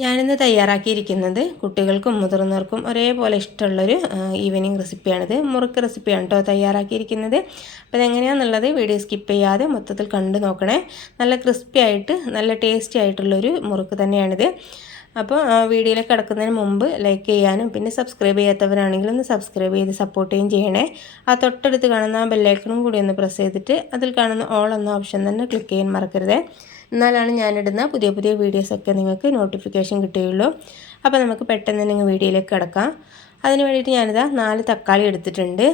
ഞാനിന്ന് തയ്യാറാക്കിയിരിക്കുന്നത് കുട്ടികൾക്കും മുതിർന്നവർക്കും ഒരേപോലെ ഇഷ്ടമുള്ളൊരു ഈവനിങ് റെസിപ്പിയാണിത്. മുറുക്ക് റെസിപ്പിയാണ് കേട്ടോ തയ്യാറാക്കിയിരിക്കുന്നത്. അപ്പോൾ ഇതെങ്ങനെയാണെന്നുള്ളത് വീഡിയോ സ്കിപ്പ് ചെയ്യാതെ മൊത്തത്തിൽ കണ്ടു നോക്കണേ. നല്ല ക്രിസ്പി ആയിട്ട് നല്ല ടേസ്റ്റി ആയിട്ടുള്ളൊരു മുറുക്ക് തന്നെയാണിത്. അപ്പോൾ വീഡിയോയിലേക്ക് കിടക്കുന്നതിന് മുമ്പ് ലൈക്ക് ചെയ്യാനും പിന്നെ സബ്സ്ക്രൈബ് ചെയ്യാത്തവരാണെങ്കിൽ ഒന്ന് സബ്സ്ക്രൈബ് ചെയ്ത് സപ്പോർട്ട് ചെയ്യുകയും ചെയ്യണേ. ആ തൊട്ടടുത്ത് കാണുന്ന ബെല്ലൈക്കണും കൂടി ഒന്ന് പ്രസ് ചെയ്തിട്ട് അതിൽ കാണുന്ന ഓൾ എന്ന ഓപ്ഷൻ തന്നെ ക്ലിക്ക് ചെയ്യാൻ മറക്കരുത്. എന്നാലാണ് ഞാനിടുന്ന പുതിയ പുതിയ വീഡിയോസൊക്കെ നിങ്ങൾക്ക് നോട്ടിഫിക്കേഷൻ കിട്ടുകയുള്ളൂ. അപ്പോൾ നമുക്ക് പെട്ടെന്ന് തന്നെ വീഡിയോയിലേക്ക് കിടക്കാം. അതിന് വേണ്ടിയിട്ട് ഞാനിതാ 4 തക്കാളി എടുത്തിട്ടുണ്ട്.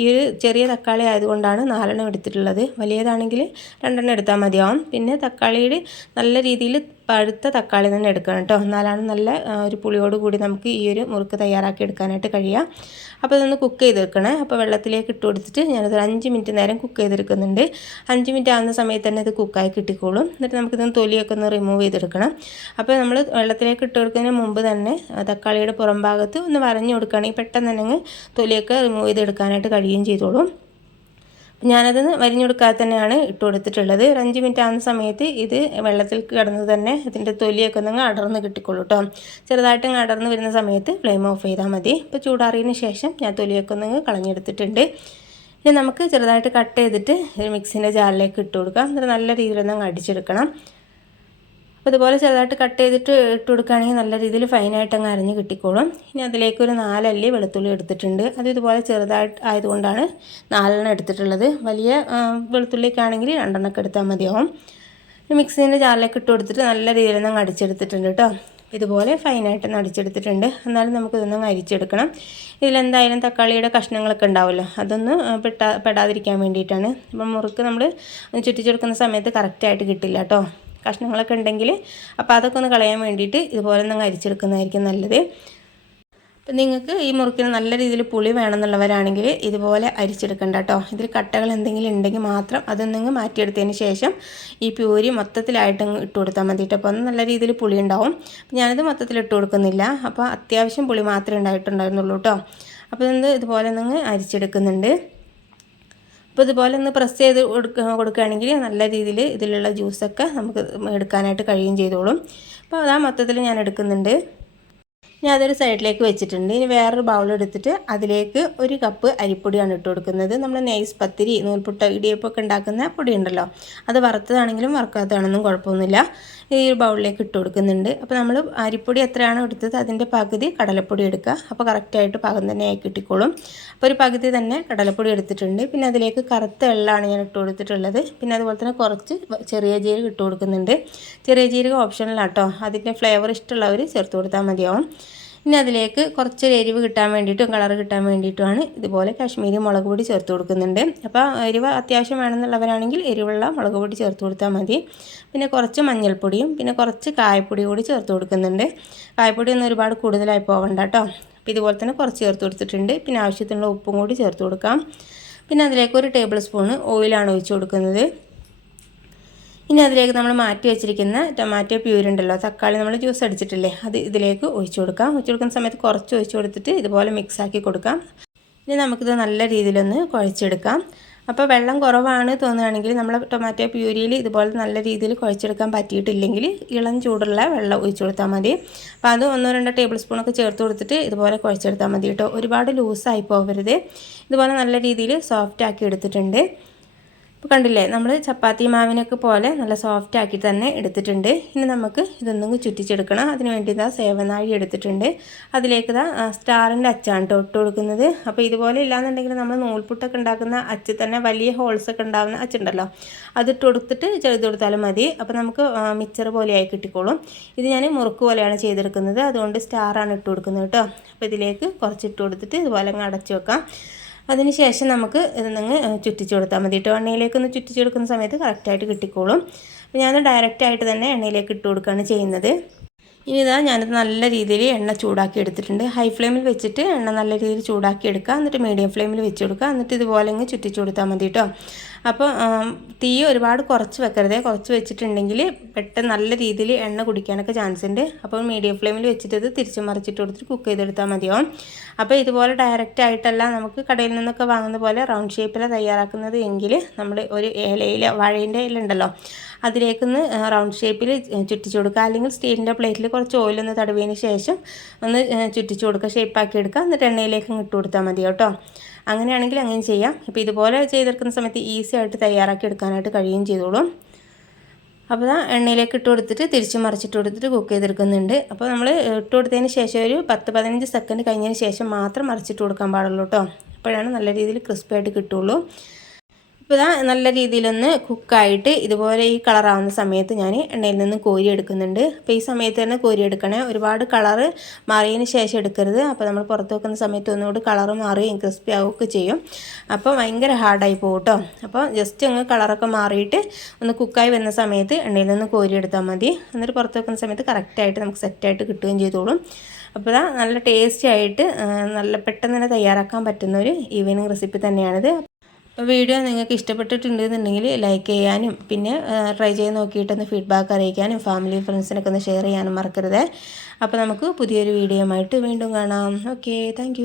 ഈ ഒരു ചെറിയ തക്കാളി ആയതുകൊണ്ടാണ് 4 എടുത്തിട്ടുള്ളത്. വലിയതാണെങ്കിൽ 2 എടുത്താൽ മതിയാവും. പിന്നെ തക്കാളിയുടെ നല്ല രീതിയിൽ പഴുത്ത തക്കാളി തന്നെ എടുക്കണം കേട്ടോ. എന്നാലാണ് നല്ല ഒരു പുളിയോട് കൂടി നമുക്ക് ഈ ഒരു മുറുക്ക് തയ്യാറാക്കി എടുക്കാനായിട്ട് കഴിയുക. അപ്പോൾ ഇതൊന്ന് കുക്ക് ചെയ്തെടുക്കണേ. അപ്പോൾ വെള്ളത്തിലേക്ക് ഇട്ട് കൊടുത്തിട്ട് ഞാനത് 5 മിനിറ്റ് നേരം കുക്ക് ചെയ്തെടുക്കുന്നുണ്ട്. 5 മിനിറ്റ് ആകുന്ന സമയത്ത് തന്നെ ഇത് കുക്കായി കിട്ടിക്കോളും. എന്നിട്ട് നമുക്കിതൊന്ന് തൊലിയൊക്കെ ഒന്ന് റിമൂവ് ചെയ്തെടുക്കണം. അപ്പോൾ നമ്മൾ വെള്ളത്തിലേക്ക് ഇട്ട് കൊടുക്കുന്നതിന് മുമ്പ് തന്നെ തക്കാളിയുടെ പുറം ഭാഗത്ത് ഒന്ന് വരഞ്ഞു കൊടുക്കുകയാണെങ്കിൽ പെട്ടെന്ന് തന്നെ തൊലിയൊക്കെ റിമൂവ് ചെയ്തെടുക്കാനായിട്ട് കഴിയുകയും ചെയ്തോളും. ഞാനത് വരിഞ്ഞെടുക്കാതെ തന്നെയാണ് ഇട്ട് കൊടുത്തിട്ടുള്ളത്. ഒരു 5 മിനിറ്റ് ആകുന്ന സമയത്ത് ഇത് വെള്ളത്തിൽ കിടന്ന് തന്നെ ഇതിൻ്റെ തൊലിയൊക്കെ ഒന്ന് അടർന്ന് കിട്ടിക്കോളൂ കേട്ടോ. ചെറുതായിട്ട് അടർന്ന് വരുന്ന സമയത്ത് ഫ്ലെയിം ഓഫ് ചെയ്താൽ മതി. ഇപ്പോൾ ചൂടാറിയതിന് ശേഷം ഞാൻ തൊലിയൊക്കെ ഒന്ന് കളഞ്ഞെടുത്തിട്ടുണ്ട്. ഇനി നമുക്ക് ചെറുതായിട്ട് കട്ട് ചെയ്തിട്ട് മിക്സിൻ്റെ ജാറിലേക്ക് ഇട്ട് കൊടുക്കാം. എന്നിട്ട് നല്ല രീതിയിലൊന്ന് അടിച്ചെടുക്കണം. അപ്പോൾ ഇതുപോലെ ചെറുതായിട്ട് കട്ട് ചെയ്തിട്ട് ഇട്ട് കൊടുക്കുകയാണെങ്കിൽ നല്ല രീതിയിൽ ഫൈനായിട്ട് അങ്ങ് അരഞ്ഞ് കിട്ടിക്കോളും. ഇനി അതിലേക്ക് ഒരു 4 അല്ലി വെളുത്തുള്ളി എടുത്തിട്ടുണ്ട്. അത് ഇതുപോലെ ചെറുതായിട്ട് ആയതുകൊണ്ടാണ് 4 എടുത്തിട്ടുള്ളത്. വലിയ വെളുത്തുള്ളിക്കാണെങ്കിൽ 2 എടുത്താൽ മതിയാവും. മിക്സിൻ്റെ ജാറിലേക്ക് ഇട്ട് കൊടുത്തിട്ട് നല്ല രീതിയിൽ അങ്ങ് അടിച്ചെടുത്തിട്ടുണ്ട് കേട്ടോ. ഇതുപോലെ ഫൈനായിട്ടൊന്ന് അടിച്ചെടുത്തിട്ടുണ്ട്. എന്നാലും നമുക്കിതൊന്നും അരിച്ചെടുക്കണം. ഇതിലെന്തായാലും തക്കാളിയുടെ കഷ്ണങ്ങളൊക്കെ ഉണ്ടാവുമല്ലോ, അതൊന്ന് പെടാതിരിക്കാൻ വേണ്ടിയിട്ടാണ്. അപ്പം മുറുക്ക് നമ്മൾ ചുറ്റിച്ചെടുക്കുന്ന സമയത്ത് കറക്റ്റായിട്ട് കിട്ടില്ല കേട്ടോ, കഷ്ണങ്ങളൊക്കെ ഉണ്ടെങ്കിൽ. അപ്പോൾ അതൊക്കെ ഒന്ന് കളയാൻ വേണ്ടിയിട്ട് ഇതുപോലെ ഒന്ന് അരിച്ചെടുക്കുന്നതായിരിക്കും നല്ലത്. അപ്പം നിങ്ങൾക്ക് ഈ മുറുക്കിന് നല്ല രീതിയിൽ പുളി വേണമെന്നുള്ളവരാണെങ്കിൽ ഇതുപോലെ അരിച്ചെടുക്കണ്ട കേട്ടോ. ഇതിൽ കട്ടകൾ എന്തെങ്കിലും ഉണ്ടെങ്കിൽ മാത്രം അതൊന്നങ്ങ് മാറ്റിയെടുത്തതിന് ശേഷം ഈ പ്യൂരി മൊത്തത്തിലായിട്ട് ഇട്ട് കൊടുത്താൽ മതി കേട്ടോ. അപ്പോൾ നല്ല രീതിയിൽ പുളി ഉണ്ടാവും. ഞാനിത് മൊത്തത്തിൽ ഇട്ട് കൊടുക്കുന്നില്ല. അപ്പോൾ അത്യാവശ്യം പുളി മാത്രമേ ഉണ്ടായിട്ടുണ്ടായിരുന്നുള്ളൂ കേട്ടോ. അപ്പോൾ ഇതുപോലെ ഒന്ന് അരിച്ചെടുക്കുന്നുണ്ട്. അപ്പോൾ ഇതുപോലെ ഒന്ന് പ്രസ് ചെയ്ത് കൊടുക്കുകയാണെങ്കിൽ നല്ല രീതിയിൽ ഇതിലുള്ള ജ്യൂസൊക്കെ നമുക്ക് എടുക്കാനായിട്ട് കഴിയുകയും ചെയ്തോളും. അപ്പോൾ അതാ മൊത്തത്തിൽ ഞാൻ എടുക്കുന്നുണ്ട്. ഞാൻ അതൊരു സൈഡിലേക്ക് വെച്ചിട്ടുണ്ട്. ഇനി വേറൊരു ബൗൾ എടുത്തിട്ട് അതിലേക്ക് 1 കപ്പ് അരിപ്പൊടിയാണ് ഇട്ട് കൊടുക്കുന്നത്. നമ്മൾ നൈസ് പത്തിരി, നൂൽപുട്ട്, ഇടിയപ്പമൊക്കെ ഉണ്ടാക്കുന്ന പൊടി ഉണ്ടല്ലോ, അത് വറുത്തതാണെങ്കിലും വറുക്കാത്തതാണെന്നും കുഴപ്പമൊന്നുമില്ല. ഈ ബൗളിലേക്ക് ഇട്ട് കൊടുക്കുന്നുണ്ട്. അപ്പോൾ നമ്മൾ അരിപ്പൊടി എത്രയാണോ എടുത്തത് അതിൻ്റെ പകുതി കടലപ്പൊടി എടുക്കുക. അപ്പോൾ കറക്റ്റായിട്ട് പാകം തന്നെ ആയി കിട്ടിക്കോളും. അപ്പോൾ ഒരു പകുതി തന്നെ കടലപ്പൊടി എടുത്തിട്ടുണ്ട്. പിന്നെ അതിലേക്ക് കറുത്ത എള്ളാണ് ഞാൻ ഇട്ട് കൊടുത്തിട്ടുള്ളത്. പിന്നെ അതുപോലെ തന്നെ കുറച്ച് ചെറിയ ജീരകം ഇട്ട് കൊടുക്കുന്നുണ്ട്. ചെറിയ ജീരകം ഓപ്ഷണലാട്ടോ, അതിൻ്റെ ഫ്ലേവർ ഇഷ്ടമുള്ളവർ ചേർത്ത് കൊടുത്താൽ മതിയാവും. ഇനി അതിലേക്ക് കുറച്ചൊരു എരിവ് കിട്ടാൻ വേണ്ടിയിട്ടും കളർ കിട്ടാൻ വേണ്ടിയിട്ടുമാണ് ഇതുപോലെ കാശ്മീരി മുളക് പൊടി ചേർത്ത് കൊടുക്കുന്നുണ്ട്. അപ്പോൾ എരിവ് അത്യാവശ്യം വേണമെന്നുള്ളവരാണെങ്കിൽ എരിവുള്ള മുളക് പൊടി ചേർത്ത് കൊടുത്താൽ മതി. പിന്നെ കുറച്ച് മഞ്ഞൾപ്പൊടിയും പിന്നെ കുറച്ച് കായപ്പൊടി കൂടി ചേർത്ത് കൊടുക്കുന്നുണ്ട്. കായപ്പൊടി ഒന്നും ഒരുപാട് കൂടുതലായി പോകണ്ട കേട്ടോ. അപ്പോൾ ഇതുപോലെ തന്നെ കുറച്ച് ചേർത്ത് കൊടുത്തിട്ടുണ്ട്. പിന്നെ ആവശ്യത്തിനുള്ള ഉപ്പും കൂടി ചേർത്ത് കൊടുക്കാം. പിന്നെ അതിലേക്ക് 1 ടേബിൾ സ്പൂൺ ഓയിലാണ് ഒഴിച്ച് കൊടുക്കുന്നത്. ഇനി അതിലേക്ക് നമ്മൾ മാറ്റി വെച്ചിരിക്കുന്ന ടൊമാറ്റോ പ്യൂരി ഉണ്ടല്ലോ, തക്കാളി നമ്മൾ ജ്യൂസ് അടിച്ചിട്ടില്ലേ, അത് ഇതിലേക്ക് ഒഴിച്ചു കൊടുക്കാം. ഒഴിച്ചു കൊടുക്കുന്ന സമയത്ത് കുറച്ച് ഒഴിച്ചു കൊടുത്തിട്ട് ഇതുപോലെ മിക്സാക്കി കൊടുക്കാം. ഇനി നമുക്കിത് നല്ല രീതിയിലൊന്ന് കുഴച്ചെടുക്കാം. അപ്പോൾ വെള്ളം കുറവാണ് തോന്നുകയാണെങ്കിൽ നമ്മൾ ടൊമാറ്റോ പ്യൂരിയിൽ ഇതുപോലെ നല്ല രീതിയിൽ കുഴച്ചെടുക്കാൻ പറ്റിയിട്ടില്ലെങ്കിൽ ഇളം ചൂടുള്ള വെള്ളം ഒഴിച്ചു കൊടുത്താൽ മതി. അപ്പോൾ അത് 1-2 ടേബിൾ സ്പൂണൊക്കെ ചേർത്ത് കൊടുത്തിട്ട് ഇതുപോലെ കുഴച്ചെടുത്താൽ മതി കേട്ടോ. ഒരുപാട് ലൂസായി പോകരുത്. ഇതുപോലെ നല്ല രീതിയിൽ സോഫ്റ്റ് ആക്കി എടുത്തിട്ടുണ്ട്. ഇപ്പോൾ കണ്ടില്ലേ, നമ്മൾ ചപ്പാത്തി മാവിനൊക്കെ പോലെ നല്ല സോഫ്റ്റ് ആക്കി തന്നെ എടുത്തിട്ടുണ്ട്. ഇനി നമുക്ക് ഇതൊന്നും ചുറ്റിച്ചെടുക്കണം. അതിന് വേണ്ടി സേവനാഴി എടുത്തിട്ടുണ്ട്. അതിലേക്ക് സ്റ്റാറിൻ്റെ അച്ചാണ് കേട്ടോ ഇട്ട് കൊടുക്കുന്നത്. അപ്പോൾ ഇതുപോലെ ഇല്ലാന്നുണ്ടെങ്കിൽ നമ്മൾ നൂൽപുട്ടൊക്കെ ഉണ്ടാക്കുന്ന അച്ച് തന്നെ വലിയ ഹോൾസൊക്കെ ഉണ്ടാകുന്ന അച്ചുണ്ടല്ലോ, അതിട്ട് കൊടുത്തിട്ട് ചെയ്ത് കൊടുത്താലും മതി. അപ്പോൾ നമുക്ക് മിക്സർ പോലെയായി കിട്ടിക്കോളും. ഇത് ഞാൻ മുറുക്ക് പോലെയാണ് ചെയ്തെടുക്കുന്നത്, അതുകൊണ്ട് സ്റ്റാറാണ് ഇട്ട് കൊടുക്കുന്നത് കേട്ടോ. അപ്പോൾ ഇതിലേക്ക് കുറച്ചിട്ട് കൊടുത്തിട്ട് ഇതുപോലെ അങ്ങ് അടച്ചു വെക്കാം. അതിന് ശേഷം നമുക്ക് ഇതൊന്ന് ചുറ്റിച്ച് കൊടുത്താൽ മതി കേട്ടോ. എണ്ണയിലേക്കൊന്ന് ചുറ്റിച്ച് കൊടുക്കുന്ന സമയത്ത് കറക്റ്റായിട്ട് കിട്ടിക്കോളും. അപ്പോൾ ഞാൻ ഡയറക്റ്റായിട്ട് തന്നെ എണ്ണയിലേക്ക് ഇട്ട് കൊടുക്കുകയാണ് ചെയ്യുന്നത്. ഇനി ഞാനിത് നല്ല രീതിയിൽ എണ്ണ ചൂടാക്കി എടുത്തിട്ടുണ്ട്. ഹൈ ഫ്ലെയിമിൽ വെച്ചിട്ട് എണ്ണ നല്ല രീതിയിൽ ചൂടാക്കി എടുക്കുക. എന്നിട്ട് മീഡിയം ഫ്ലെയിമിൽ വെച്ച് കൊടുക്കുക. എന്നിട്ട് ഇതുപോലെ അങ്ങ് ചുറ്റിച്ച് കൊടുത്താൽ മതി കേട്ടോ. അപ്പോൾ തീ ഒരുപാട് കുറച്ച് വെക്കരുത്. കുറച്ച് വെച്ചിട്ടുണ്ടെങ്കിൽ പെട്ടെന്ന് നല്ല രീതിയിൽ എണ്ണ കുടിക്കാനൊക്കെ ചാൻസ് ഉണ്ട്. അപ്പോൾ മീഡിയം ഫ്ലെയിമിൽ വെച്ചിട്ട് ഇത് തിരിച്ച് മറിച്ചിട്ട് കൊടുത്തിട്ട് കുക്ക് ചെയ്തെടുത്താൽ മതിയാവും. അപ്പോൾ ഇതുപോലെ ഡയറക്റ്റ് ആയിട്ടല്ല നമുക്ക് കടയിൽ നിന്നൊക്കെ വാങ്ങുന്ന പോലെ റൗണ്ട് ഷേപ്പിൽ തയ്യാറാക്കുന്നത് എങ്കിൽ നമ്മൾ ഒരു ഇലയിൽ വാഴേൻ്റെ ഇല ഉണ്ടല്ലോ, അതിലേക്കൊന്ന് റൗണ്ട് ഷേപ്പിൽ ചുറ്റിച്ച് കൊടുക്കുക. അല്ലെങ്കിൽ സ്റ്റീലിൻ്റെ പ്ലേറ്റിൽ കുറച്ച് ഓയിലൊന്ന് തടവിയതിന് ശേഷം ഒന്ന് ചുറ്റിച്ച് കൊടുക്കുക, ഷേപ്പാക്കി എടുക്കുക. എന്നിട്ട് എണ്ണയിലേക്ക് ഇട്ട് കൊടുത്താൽ മതി കേട്ടോ. അങ്ങനെയാണെങ്കിൽ അങ്ങനെ ചെയ്യാം. ഇപ്പോൾ ഇതുപോലെ ചെയ്തെടുക്കുന്ന സമയത്ത് ഈസി ആയിട്ട് തയ്യാറാക്കി എടുക്കാനായിട്ട് കഴിയുകയും ചെയ്തോളും. അപ്പോൾ എണ്ണയിലേക്ക് ഇട്ട് കൊടുത്തിട്ട് തിരിച്ച് മറിച്ചിട്ട് കൊടുത്തിട്ട് കുക്ക് ചെയ്തെടുക്കുന്നുണ്ട്. അപ്പോൾ നമ്മൾ ഇട്ട് കൊടുത്തതിന് ശേഷം ഒരു 10-15 സെക്കൻഡ് കഴിഞ്ഞതിന് ശേഷം മാത്രം മറിച്ചിട്ട് കൊടുക്കാൻ പാടുള്ളൂ കേട്ടോ. അപ്പോഴാണ് നല്ല രീതിയിൽ ക്രിസ്പി ആയിട്ട് കിട്ടുള്ളൂ. ഇപ്പോൾ നല്ല രീതിയിലൊന്ന് കുക്കായിട്ട് ഇതുപോലെ ഈ കളറാവുന്ന സമയത്ത് ഞാൻ എണ്ണയിൽ നിന്ന് കോരി എടുക്കുന്നുണ്ട്. അപ്പോൾ ഈ സമയത്ത് തന്നെ കോരി എടുക്കണേ, ഒരുപാട് കളറ് മാറിയതിന് ശേഷം എടുക്കരുത്. അപ്പോൾ നമ്മൾ പുറത്ത് വെക്കുന്ന സമയത്ത് ഒന്നുകൂടി കളറ് മാറുകയും ക്രിസ്പി ആവുകയൊക്കെ ചെയ്യും. അപ്പോൾ ഭയങ്കര ഹാർഡായി പോകും കേട്ടോ. അപ്പോൾ ജസ്റ്റ് അങ്ങ് കളറൊക്കെ മാറിയിട്ട് ഒന്ന് കുക്കായി വരുന്ന സമയത്ത് എണ്ണയിൽ നിന്ന് കോരി എടുത്താൽ മതി. എന്നിട്ട് പുറത്ത് വെക്കുന്ന സമയത്ത് കറക്റ്റായിട്ട് നമുക്ക് സെറ്റായിട്ട് കിട്ടുകയും ചെയ്തോളും. അപ്പോൾ നല്ല ടേസ്റ്റി ആയിട്ട് നല്ല പെട്ടെന്ന് തന്നെ തയ്യാറാക്കാൻ പറ്റുന്ന ഒരു ഈവനിങ് റെസിപ്പി തന്നെയാണിത്. വീഡിയോ നിങ്ങൾക്ക് ഇഷ്ടപ്പെട്ടിട്ടുണ്ടെന്നുണ്ടെങ്കിൽ ലൈക്ക് ചെയ്യാനും പിന്നെ ട്രൈ ചെയ്ത് നോക്കിയിട്ടൊന്ന് ഫീഡ്ബാക്ക് അറിയിക്കാനും ഫാമിലി ഫ്രണ്ട്സിനൊക്കെ ഒന്ന് ഷെയർ ചെയ്യാനും മറക്കരുത്. അപ്പോൾ നമുക്ക് പുതിയൊരു വീഡിയോ ആയിട്ട് വീണ്ടും കാണാം. Okay, thank